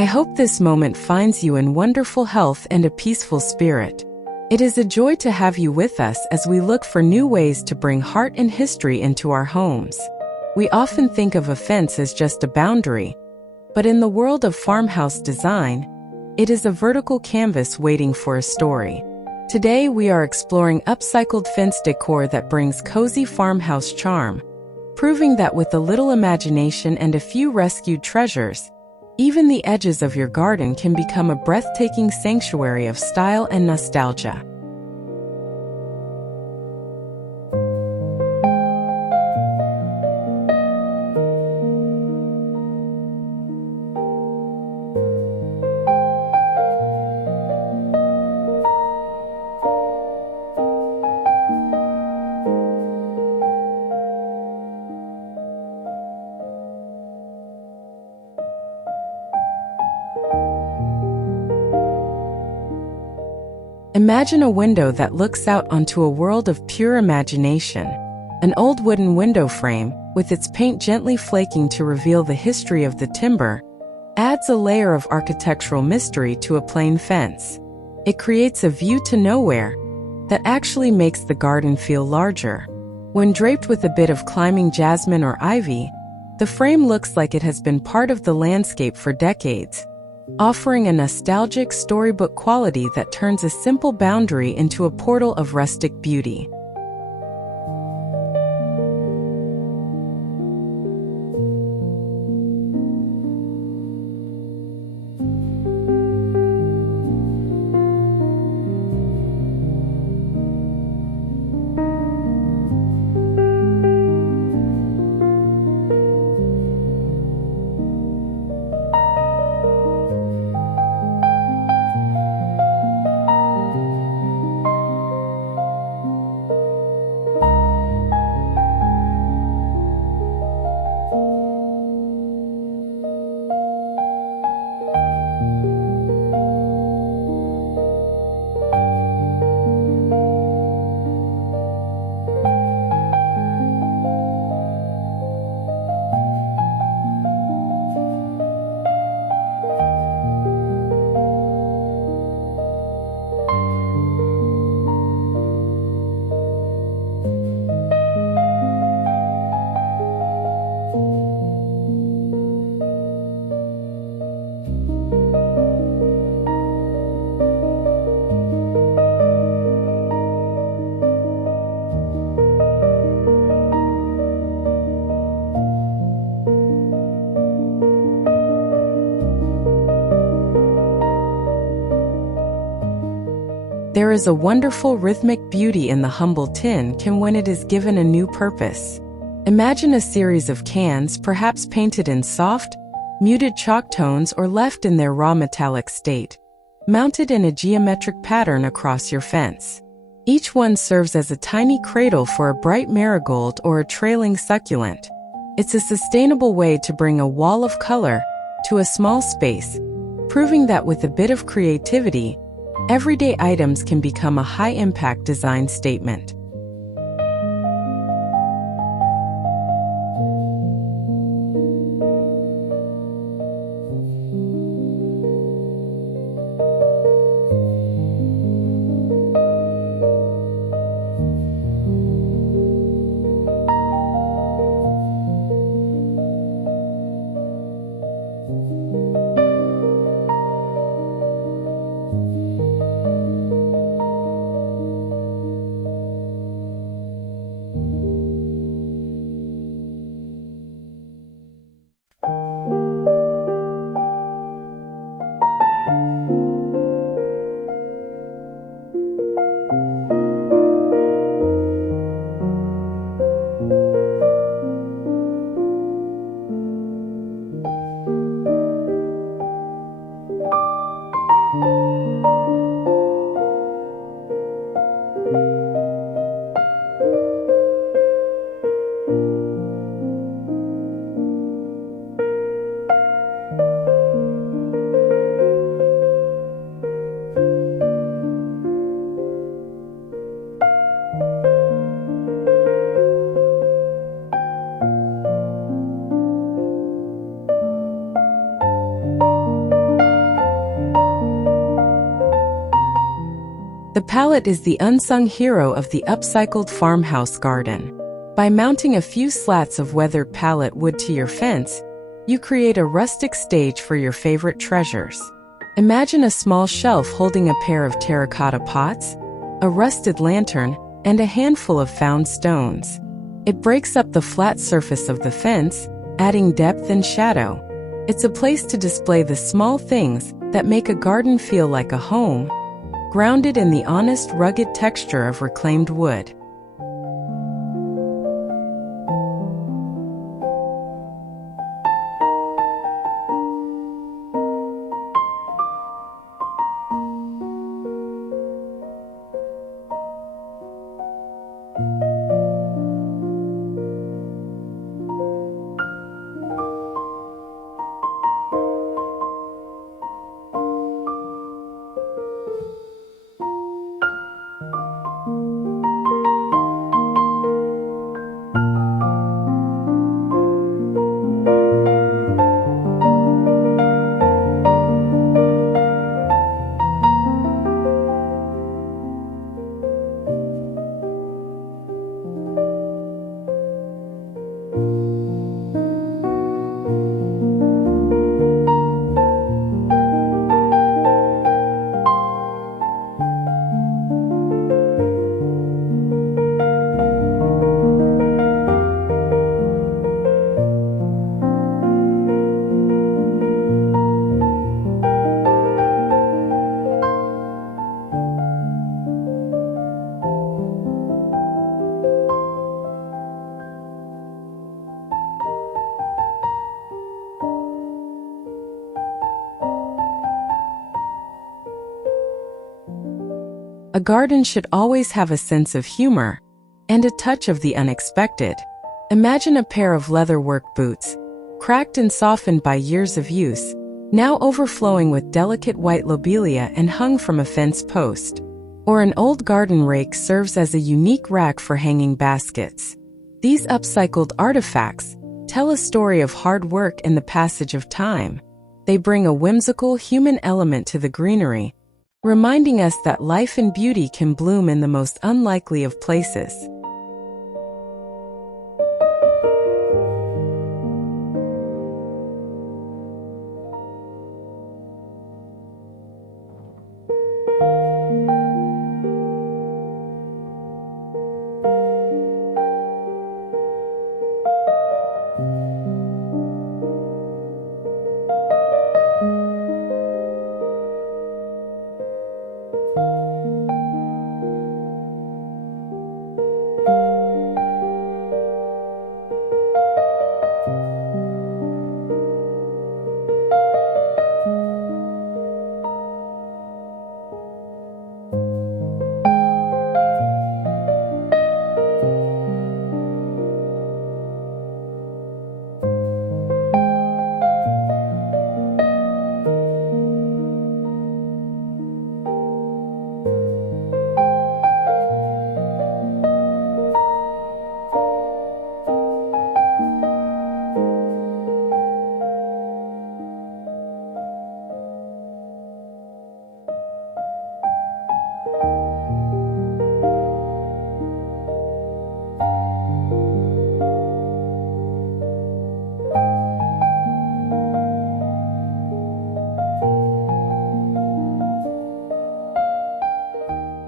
I hope this moment finds you in wonderful health and a peaceful spirit. It is a joy to have you with us as we look for new ways to bring heart and history into our homes. We often think of a fence as just a boundary, but in the world of farmhouse design, it is a vertical canvas waiting for a story. Today we are exploring upcycled fence decor that brings cozy farmhouse charm, proving that with a little imagination and a few rescued treasures, even the edges of your garden can become a breathtaking sanctuary of style and nostalgia. Imagine a window that looks out onto a world of pure imagination. An old wooden window frame, with its paint gently flaking to reveal the history of the timber, adds a layer of architectural mystery to a plain fence. It creates a view to nowhere that actually makes the garden feel larger. When draped with a bit of climbing jasmine or ivy, the frame looks like it has been part of the landscape for decades, offering a nostalgic storybook quality that turns a simple boundary into a portal of rustic beauty. There is a wonderful rhythmic beauty in the humble tin can when it is given a new purpose. Imagine a series of cans, perhaps painted in soft, muted chalk tones or left in their raw metallic state, mounted in a geometric pattern across your fence. Each one serves as a tiny cradle for a bright marigold or a trailing succulent. It's a sustainable way to bring a wall of color to a small space, proving that with a bit of creativity, everyday items can become a high-impact design statement. The pallet is the unsung hero of the upcycled farmhouse garden. By mounting a few slats of weathered pallet wood to your fence, you create a rustic stage for your favorite treasures. Imagine a small shelf holding a pair of terracotta pots, a rusted lantern, and a handful of found stones. It breaks up the flat surface of the fence, adding depth and shadow. It's a place to display the small things that make a garden feel like a home, grounded in the honest, rugged texture of reclaimed wood. A garden should always have a sense of humor and a touch of the unexpected. Imagine a pair of leather work boots, cracked and softened by years of use, now overflowing with delicate white lobelia and hung from a fence post. Or an old garden rake serves as a unique rack for hanging baskets. These upcycled artifacts tell a story of hard work and the passage of time. They bring a whimsical human element to the greenery, reminding us that life and beauty can bloom in the most unlikely of places.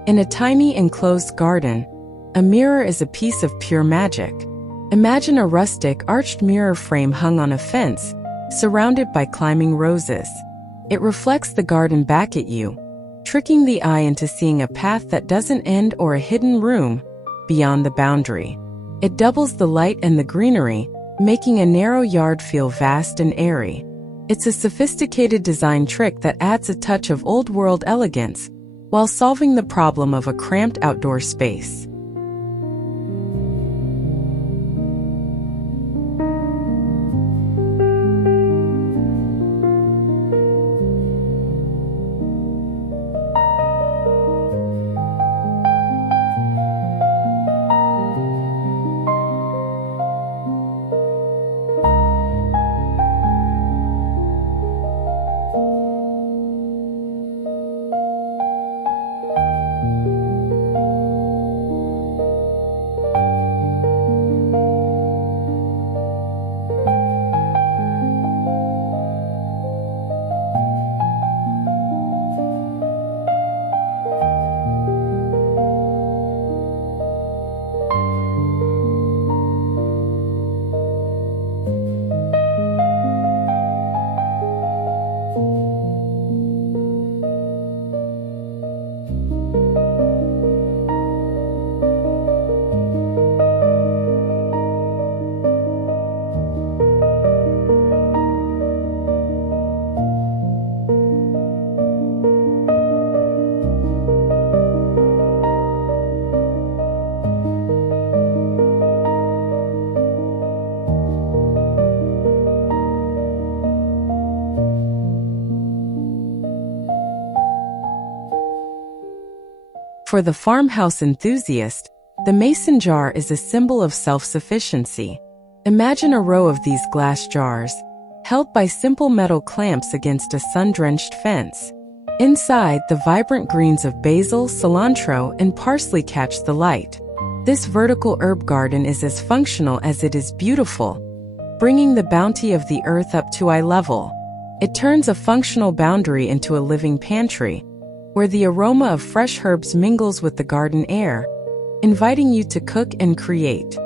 In a tiny enclosed garden, a mirror is a piece of pure magic. Imagine a rustic arched mirror frame hung on a fence, surrounded by climbing roses. It reflects the garden back at you, tricking the eye into seeing a path that doesn't end or a hidden room beyond the boundary. It doubles the light and the greenery, making a narrow yard feel vast and airy. It's a sophisticated design trick that adds a touch of old-world elegance while solving the problem of a cramped outdoor space. For the farmhouse enthusiast, the mason jar is a symbol of self-sufficiency. Imagine a row of these glass jars, held by simple metal clamps against a sun-drenched fence. Inside, the vibrant greens of basil, cilantro, and parsley catch the light. This vertical herb garden is as functional as it is beautiful, bringing the bounty of the earth up to eye level. It turns a functional boundary into a living pantry, where the aroma of fresh herbs mingles with the garden air, inviting you to cook and create.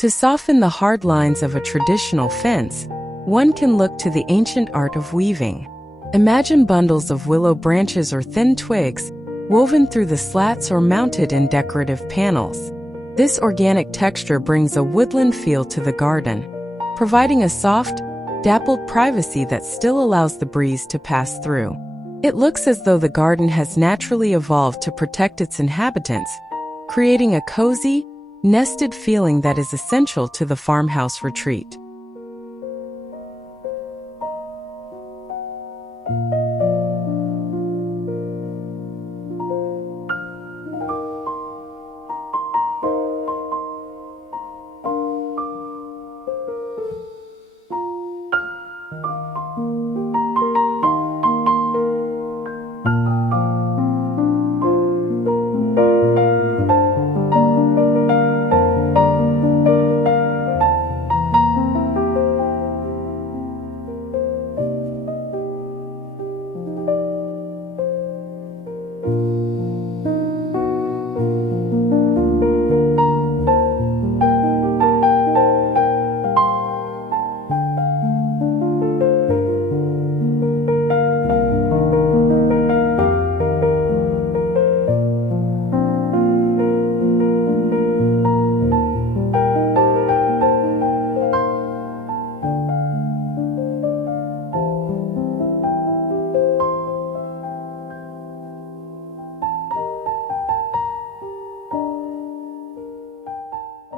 To soften the hard lines of a traditional fence, one can look to the ancient art of weaving. Imagine bundles of willow branches or thin twigs, woven through the slats or mounted in decorative panels. This organic texture brings a woodland feel to the garden, providing a soft, dappled privacy that still allows the breeze to pass through. It looks as though the garden has naturally evolved to protect its inhabitants, creating a cozy, nested feeling that is essential to the farmhouse retreat.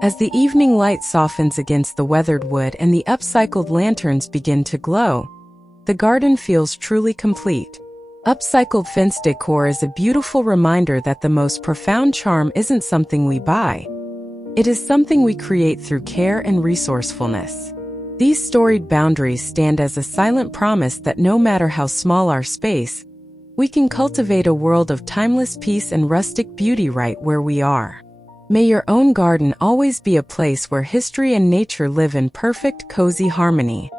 As the evening light softens against the weathered wood and the upcycled lanterns begin to glow, the garden feels truly complete. Upcycled fence decor is a beautiful reminder that the most profound charm isn't something we buy. It is something we create through care and resourcefulness. These storied boundaries stand as a silent promise that no matter how small our space, we can cultivate a world of timeless peace and rustic beauty right where we are. May your own garden always be a place where history and nature live in perfect, cozy harmony.